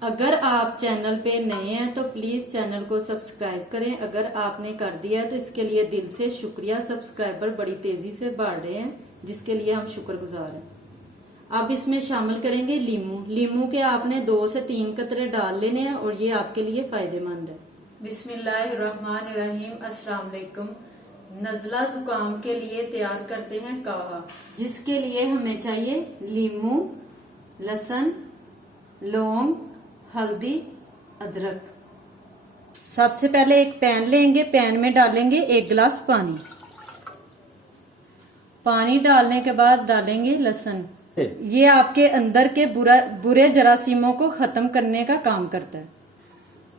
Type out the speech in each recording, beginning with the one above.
अगर आप चैनल पे नए हैं तो प्लीज चैनल को सब्सक्राइब करें। अगर आपने कर दिया है तो इसके लिए दिल से शुक्रिया। सब्सक्राइबर बड़ी तेजी से बढ़ रहे हैं जिसके लिए हम शुक्रगुजार हैं। अब इसमें शामिल करेंगे लीमू। लीमू के आपने 2 से 3 कतरे डाल लेने हैं और ये आपके लिए फायदेमंद है। बिस्मिल्लाहिर्रहमानिर्रहीम। अस्सलाम वालेकुम। नजला जुकाम के लिए तैयार करते हैं काढ़ा, जिसके लिए हमें चाहिए लीमू, लहसुन, लौंग, हल्दी, अदरक। सबसे पहले एक पैन लेंगे, पैन में डालेंगे 1 गिलास पानी। पानी डालने के बाद डालेंगे लहसुन। ये आपके अंदर के बुरे जरासीमों को खत्म करने का काम करता है।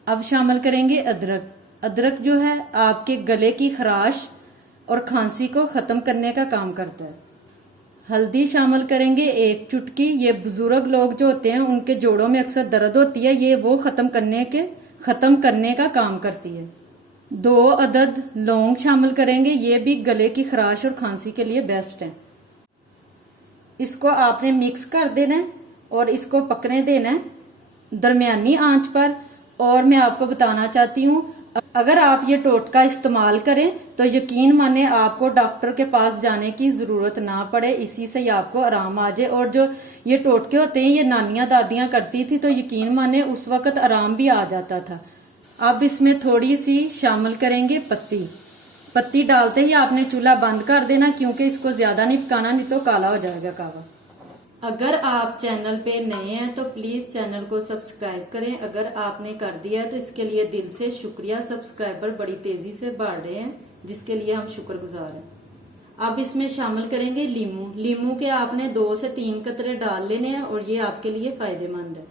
अब शामिल करेंगे अदरक। अदरक जो है आपके गले की खराश और खांसी को खत्म करने का काम करता है। हल्दी शामिल करेंगे 1 चुटकी। ये बुजुर्ग लोग जो होते हैं उनके जोड़ों में अक्सर दर्द होती है, ये वो खत्म करने का काम करती है। 2 अदद लौंग शामिल करेंगे, ये भी गले की खराश और खांसी के लिए बेस्ट है। इसको आपने मिक्स कर देना है और इसको पकने देना है दरमियानी आंच पर। और मैं आपको बताना चाहती हूँ, अगर आप ये टोटका इस्तेमाल करें तो यकीन माने आपको डॉक्टर के पास जाने की जरूरत ना पड़े, इसी से ही आपको आराम आ जाए। और जो ये टोटके होते हैं ये नानियां दादियां करती थी तो यकीन माने उस वक्त आराम भी आ जाता था। अब इसमें थोड़ी सी शामिल करेंगे पत्ती। पत्ती डालते ही आपने चूल्हा बंद कर देना, क्योंकि इसको ज्यादा नहीं पकाना, नहीं तो काला हो जाएगा कावा। अगर आप चैनल पे नए हैं तो प्लीज चैनल को सब्सक्राइब करें। अगर आपने कर दिया है तो इसके लिए दिल से शुक्रिया। सब्सक्राइबर बड़ी तेजी से बढ़ रहे हैं जिसके लिए हम शुक्रगुजार हैं। अब इसमें शामिल करेंगे लीमू। लीमू के आपने 2 से 3 कतरे डाल लेने हैं और ये आपके लिए फायदेमंद है।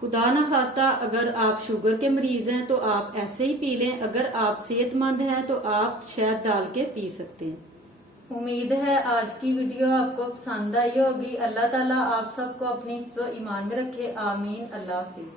खुदा ना खास्ता अगर आप शुगर के मरीज हैं तो आप ऐसे ही पी लें। अगर आप सेहतमंद हैं तो आप शहद डाल के पी सकते हैं। उम्मीद है आज की वीडियो आपको पसंद आई होगी। अल्लाह ताला आप सबको अपनी हिफ्ज़ व ईमान में रखे। आमीन। अल्लाह हाफिज।